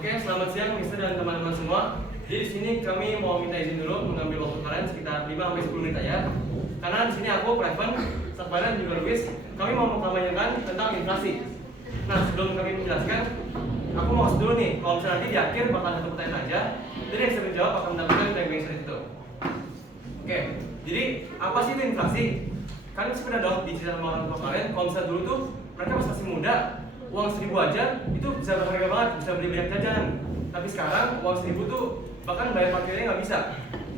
Oke, selamat siang Mister dan teman-teman semua. Jadi di sini kami mau minta izin dulu mengambil waktu kalian sekitar 5-10 menit aja. Karena di sini aku, Craven, Sakbana dan juga Luis, kami mau mengkampanyekan tentang inflasi. Nah, sebelum kami menjelaskan, aku mau kasih dulu nih, kalau misalnya nanti di akhir bakal satu pertanyaan aja, jadi yang bisa menjawab akan mendapatkan ranking itu. Oke, jadi apa sih itu inflasi? Kalian sepeda dong diceritakan sama orang tua kalian, kalau misalnya dulu tuh mereka masih muda, uang 1000 aja itu bisa berharga banget, bisa beli banyak jajan. Tapi sekarang uang 1000 tuh bahkan bayar parkirnya nggak bisa.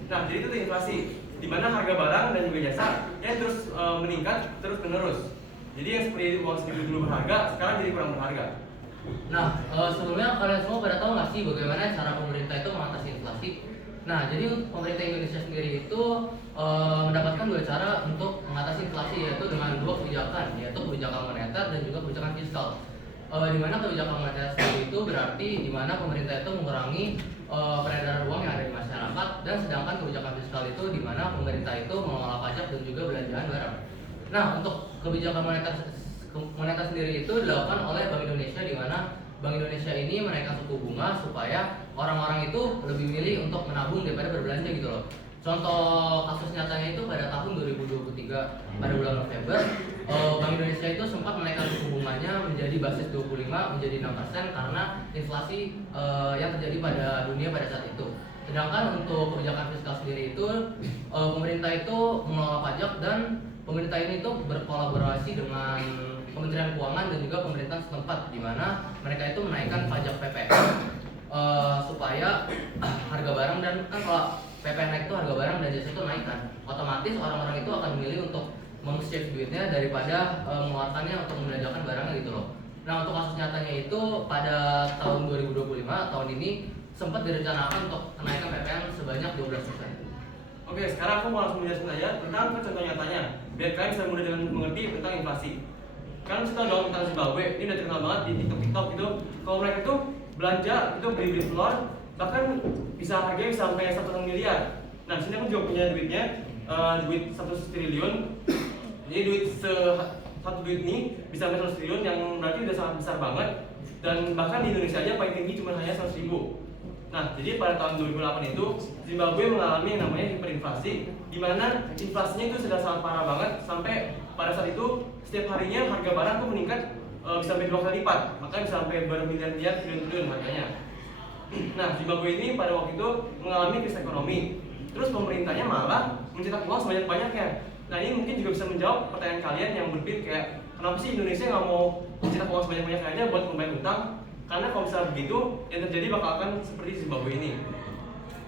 Nah, jadi itu tuh inflasi, di mana harga barang dan juga jasa yang terus meningkat terus menerus. Jadi yang seperti uang 1000 dulu berharga, sekarang jadi kurang berharga. Nah, sebelumnya kalian semua pada tahu nggak sih bagaimana cara pemerintah itu mengatasi inflasi? Nah, jadi pemerintah Indonesia sendiri itu mendapatkan dua cara untuk mengatasi inflasi, yaitu dengan dua kebijakan, yaitu kebijakan moneter dan juga kebijakan fiskal. Di mana kebijakan moneter sendiri itu berarti di mana pemerintah itu mengurangi peredaran uang yang ada di masyarakat, dan sedangkan kebijakan fiskal itu di mana pemerintah itu mengelola pajak dan juga belanjaan barang. Nah, untuk kebijakan moneter sendiri itu dilakukan oleh Bank Indonesia, di mana Bank Indonesia ini menaikkan suku bunga supaya orang-orang itu lebih milih untuk menabung daripada berbelanja gitu loh. Contoh kasus nyatanya itu pada tahun 2023 pada bulan November, Bank Indonesia itu sempat menaikkan suku bunganya menjadi basis 25 menjadi 6% karena inflasi yang terjadi pada dunia pada saat itu. Sedangkan untuk kebijakan fiskal sendiri itu pemerintah itu mengelola pajak, dan pemerintah ini itu berkolaborasi dengan Kementerian Keuangan dan juga pemerintahan setempat, di mana mereka itu menaikkan pajak PPN supaya harga barang, dan kan kalau PPN naik itu harga barang dan jasa itu naik kan, otomatis orang-orang itu akan memilih untuk meng-save duitnya daripada mengeluarkannya untuk membelanjakan barangnya gitu loh. Nah, untuk kasus nyatanya itu pada tahun 2025, tahun ini sempat direncanakan untuk kenaikan PPN sebanyak 12%. Oke, sekarang aku mau langsung menjelaskan aja tentang contoh nyatanya, biar kalian bisa mudah dengan mengerti tentang inflasi. Kalian bisa tahu dong tentang Zimbabwe, ini udah terkenal banget di TikTok gitu. Kalau mereka tuh belanja itu beli telur, bahkan bisa harganya bisa sampai 1 miliar. Nah, sini aku juga punya duitnya, duit 100 triliun. Jadi satu duit ini bisa sampai 100 triliun, yang berarti udah sangat besar banget. Dan bahkan di Indonesia aja paling tinggi cuma hanya 100 ribu. Nah, jadi pada tahun 2008 itu Zimbabwe mengalami yang namanya hiperinflasi, di mana inflasinya itu sudah sangat parah banget, sampai pada saat itu setiap harinya harga barang tuh meningkat bisa sampai 2 kali lipat, makanya bisa sampai bermiliar-miliar triliun-triliun harganya. Nah, Zimbabwe ini pada waktu itu mengalami krisis ekonomi, terus pemerintahnya malah mencetak uang sebanyak-banyaknya. Nah, ini mungkin juga bisa menjawab pertanyaan kalian yang berpikir kayak, kenapa sih Indonesia nggak mau mencetak uang sebanyak-banyaknya aja buat membayar utang? Karena kalau misalnya begitu, yang terjadi bakal akan seperti Zimbabwe ini.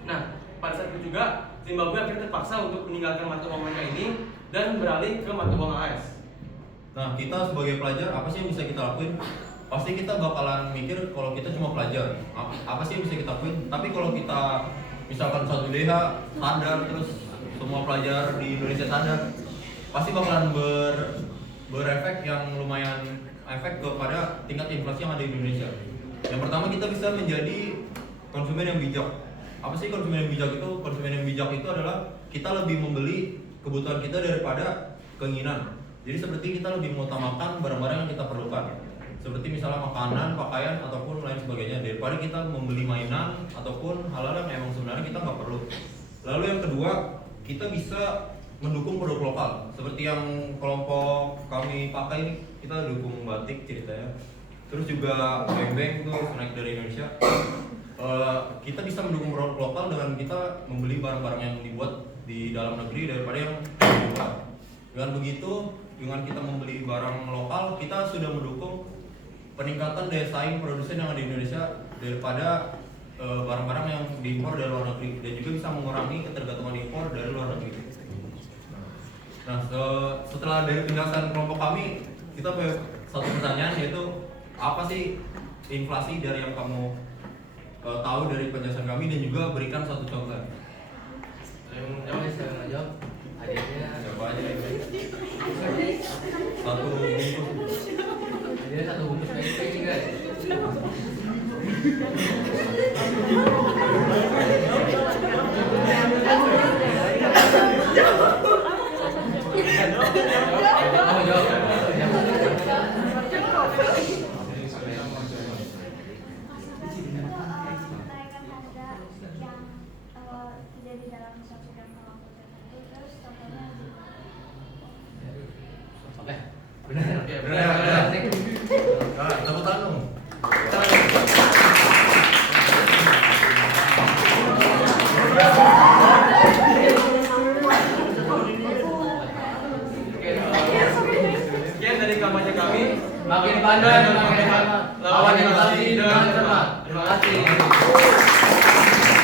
Nah, pada saat itu juga Zimbabwe akhirnya terpaksa untuk meninggalkan mata uang mereka ini dan beralih ke mata uang AS. Nah, kita sebagai pelajar apa sih yang bisa kita lakuin? Pasti kita bakalan mikir kalau kita cuma pelajar, apa sih yang bisa kita lakuin? Tapi kalau kita misalkan satu DH sadar, terus semua pelajar di Indonesia sadar, pasti bakalan berefek yang lumayan efek kepada tingkat inflasi yang ada di Indonesia. Yang pertama, kita bisa menjadi konsumen yang bijak. Apa sih konsumen yang bijak itu? Konsumen yang bijak itu adalah kita lebih membeli kebutuhan kita daripada keinginan. Jadi seperti kita lebih mengutamakan barang-barang yang kita perlukan, seperti misalnya makanan, pakaian, ataupun lain sebagainya, daripada kita membeli mainan ataupun hal-hal yang emang sebenarnya kita nggak perlu. Lalu yang kedua, kita bisa mendukung produk lokal, seperti yang kelompok kami pakai ini, kita dukung batik ceritanya. Terus juga beng-beng tuh snack dari Indonesia. Kita bisa mendukung produk lokal dengan kita membeli barang-barang yang dibuat di dalam negeri daripada yang di luar. Dengan begitu, dengan kita membeli barang lokal, kita sudah mendukung peningkatan daya saing produsen yang ada di Indonesia daripada barang-barang yang diimpor dari luar negeri, dan juga bisa mengurangi ketergantungan impor dari luar negeri. Nah, setelah dari penjelasan kelompok kami, kita punya satu pertanyaan, yaitu apa sih inflasi dari yang kamu tahu dari penjelasan kami, dan juga berikan satu contoh. Saya menjawab. Hadiahnya Siapa aja yang satu bungkus. hadiahnya 1 bungkus PSP ini guys. Jawab. kampanye kami makin pandai, makin hemat, lawan inflasi dengan cermat. Terima kasih.